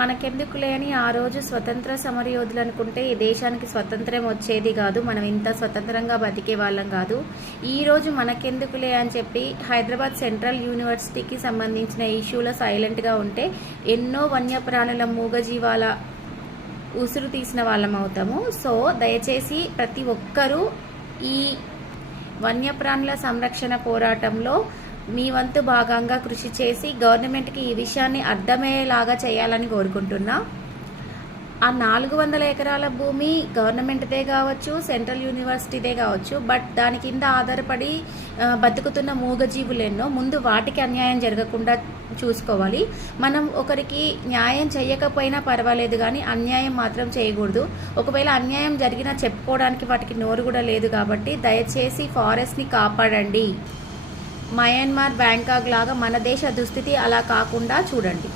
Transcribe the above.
మనకెందుకులే అని ఆ రోజు స్వతంత్ర సమరయోధులు అనుకుంటే ఈ దేశానికి స్వతంత్రం వచ్చేది కాదు, మనం ఇంత స్వతంత్రంగా బతికే వాళ్ళం కాదు. ఈరోజు మనకెందుకులే అని చెప్పి హైదరాబాద్ సెంట్రల్ యూనివర్సిటీకి సంబంధించిన ఇష్యూలో సైలెంట్గా ఉంటే ఎన్నో వన్యప్రాణుల మూగజీవాల ఉసురు తీసిన వాళ్ళం అవుతాము. సో దయచేసి ప్రతి ఒక్కరూ ఈ వన్యప్రాణుల సంరక్షణ పోరాటంలో మీ వంతు భాగంగా కృషి చేసి గవర్నమెంట్కి ఈ విషయాన్ని అర్థమయ్యేలాగా చేయాలని కోరుకుంటున్నా. ఆ 400 ఎకరాల భూమి గవర్నమెంట్దే కావచ్చు, సెంట్రల్ యూనివర్సిటీదే కావచ్చు, బట్ దాని కింద ఆధారపడి బతుకుతున్న మూగజీవులు ఎన్నో. ముందు వాటికి అన్యాయం జరగకుండా చూసుకోవాలి. మనం ఒకరికి న్యాయం చేయకపోయినా పర్వాలేదు, కానీ అన్యాయం మాత్రం చేయకూడదు. ఒకవేళ అన్యాయం జరిగినా చెప్పుకోవడానికి వాటికి నోరు కూడా లేదు. కాబట్టి దయచేసి ఫారెస్ట్ని కాపాడండి. మయన్మార్, బ్యాంకాక్ లాగా మన దేశ దుస్థితి అలా కాకుండా చూడండి.